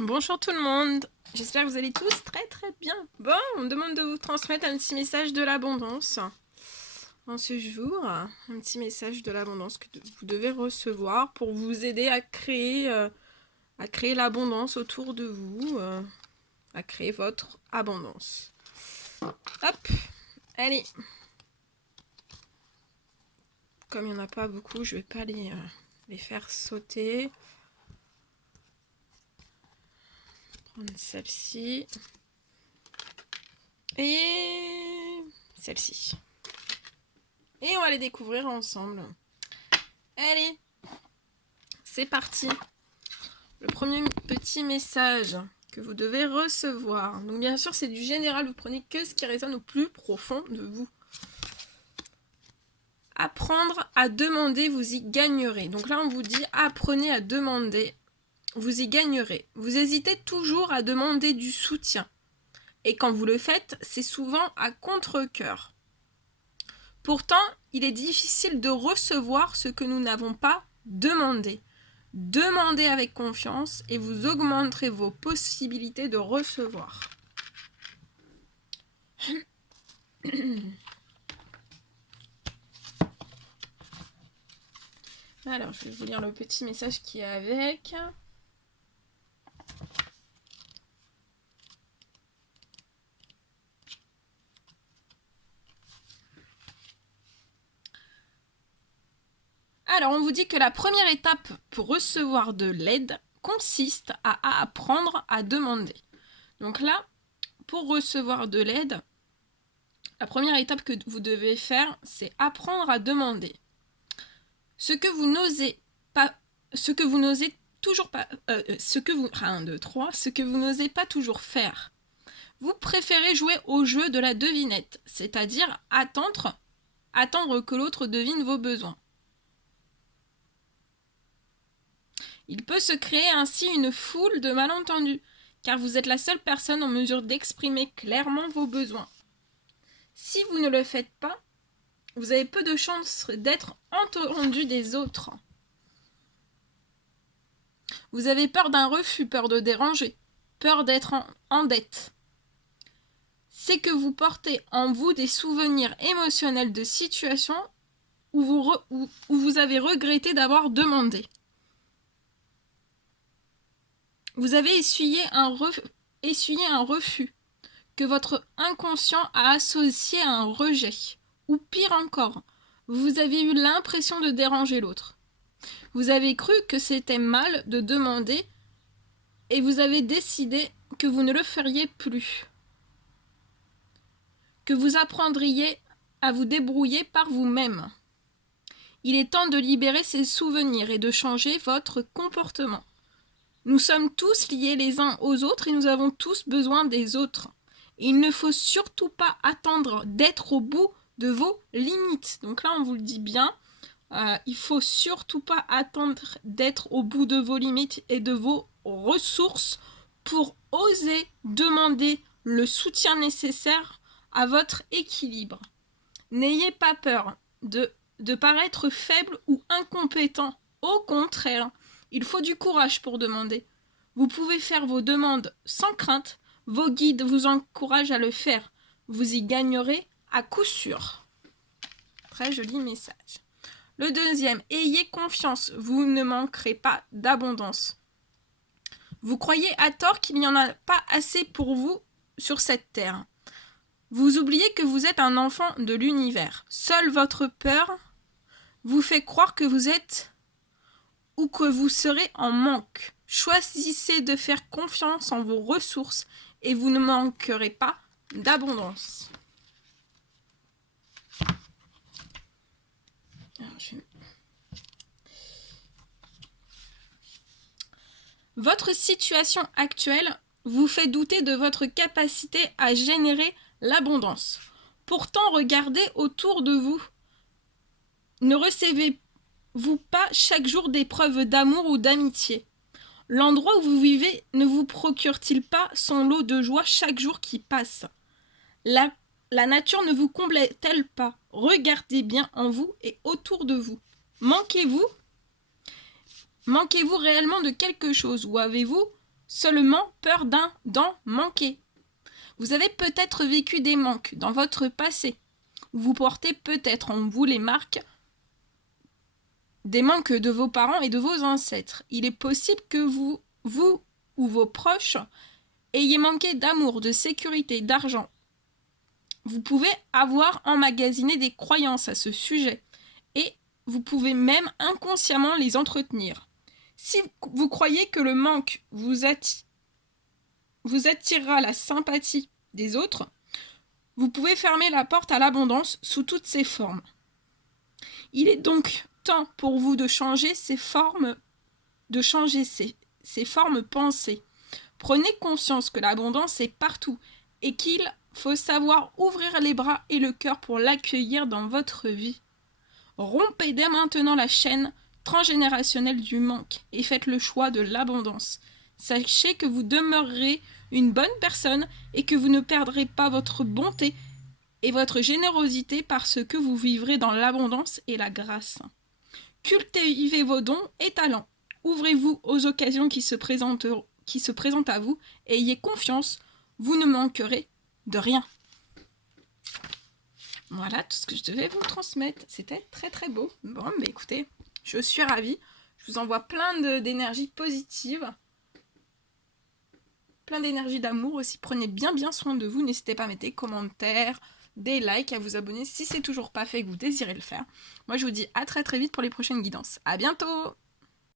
Bonjour tout le monde, j'espère que vous allez tous très bien. Bon, on me demande de vous transmettre un petit message de l'abondance en ce jour. Un petit message de l'abondance que vous devez recevoir pour vous aider à créer l'abondance autour de vous, à créer votre abondance. Hop, allez. Comme il n'y en a pas beaucoup, je ne vais pas les faire sauter. Prendre celle-ci. Et celle-ci. Et on va les découvrir ensemble. Allez, c'est parti. Le premier petit message que vous devez recevoir. Donc bien sûr, c'est du général, vous prenez que ce qui résonne au plus profond de vous. Apprendre à demander, vous y gagnerez. Donc là, on vous dit, apprenez à demander, vous y gagnerez. Vous hésitez toujours à demander du soutien. Et quand vous le faites, c'est souvent à contre-cœur. Pourtant, il est difficile de recevoir ce que nous n'avons pas demandé. Demandez avec confiance et vous augmenterez vos possibilités de recevoir. Alors, je vais vous lire le petit message qui est avec. Alors, on vous dit que la première étape pour recevoir de l'aide consiste à apprendre à demander. Donc là, pour recevoir de l'aide, la première étape que vous devez faire, c'est apprendre à demander. Ce que vous n'osez n'osez pas toujours faire. Vous préférez jouer au jeu de la devinette, c'est-à-dire attendre que l'autre devine vos besoins. Il peut se créer ainsi une foule de malentendus, car vous êtes la seule personne en mesure d'exprimer clairement vos besoins. Si vous ne le faites pas, vous avez peu de chances d'être entendu des autres. Vous avez peur d'un refus, peur de déranger, peur d'être en dette. C'est que vous portez en vous des souvenirs émotionnels de situations où vous avez regretté d'avoir demandé. Vous avez essuyé un refus que votre inconscient a associé à un rejet. Ou pire encore, vous avez eu l'impression de déranger l'autre. Vous avez cru que c'était mal de demander et vous avez décidé que vous ne le feriez plus. Que vous apprendriez à vous débrouiller par vous-même. Il est temps de libérer ces souvenirs et de changer votre comportement. Nous sommes tous liés les uns aux autres et nous avons tous besoin des autres. Il ne faut surtout pas attendre d'être au bout de vos limites. Donc là, on vous le dit bien, il ne faut surtout pas attendre d'être au bout de vos limites et de vos ressources pour oser demander le soutien nécessaire à votre équilibre. N'ayez pas peur de paraître faible ou incompétent. Au contraire, il faut du courage pour demander. Vous pouvez faire vos demandes sans crainte. Vos guides vous encouragent à le faire. Vous y gagnerez à coup sûr. Très joli message. Le deuxième, ayez confiance. Vous ne manquerez pas d'abondance. Vous croyez à tort qu'il n'y en a pas assez pour vous sur cette terre. Vous oubliez que vous êtes un enfant de l'univers. Seule votre peur vous fait croire que vous êtes ou que vous serez en manque. Choisissez de faire confiance en vos ressources et vous ne manquerez pas d'abondance. Votre situation actuelle vous fait douter de votre capacité à générer l'abondance. Pourtant, regardez autour de vous. Ne recevez-vous pas chaque jour des preuves d'amour ou d'amitié? L'endroit où vous vivez ne vous procure-t-il pas son lot de joie chaque jour qui passe? La nature ne vous comble-t-elle pas? Regardez bien en vous et autour de vous. Manquez-vous réellement de quelque chose ou avez-vous seulement peur d'en manquer. Vous avez peut-être vécu des manques dans votre passé. Vous portez peut-être en vous les marques des manques de vos parents et de vos ancêtres. Il est possible que vous ou vos proches ayez manqué d'amour, de sécurité, d'argent. Vous pouvez avoir emmagasiné des croyances à ce sujet et vous pouvez même inconsciemment les entretenir. Si vous croyez que le manque vous attirera la sympathie des autres, vous pouvez fermer la porte à l'abondance sous toutes ses formes. Il est donc temps pour vous de changer ces formes pensées. Prenez conscience que l'abondance est partout et qu'il faut savoir ouvrir les bras et le cœur pour l'accueillir dans votre vie. Rompez dès maintenant la chaîne transgénérationnelle du manque et faites le choix de l'abondance. Sachez que vous demeurerez une bonne personne et que vous ne perdrez pas votre bonté et votre générosité parce que vous vivrez dans l'abondance et la grâce. Cultivez vos dons et talents. Ouvrez-vous aux occasions qui se présentent à vous et ayez confiance, vous ne manquerez de rien. Voilà tout ce que je devais vous transmettre. C'était très très beau. Bon, mais écoutez, je suis ravie. Je vous envoie plein d'énergie positive. Plein d'énergie d'amour aussi. Prenez bien soin de vous. N'hésitez pas à mettre des commentaires, des likes, à vous abonner si c'est toujours pas fait et que vous désirez le faire. Moi, je vous dis à très très vite pour les prochaines guidances. À bientôt!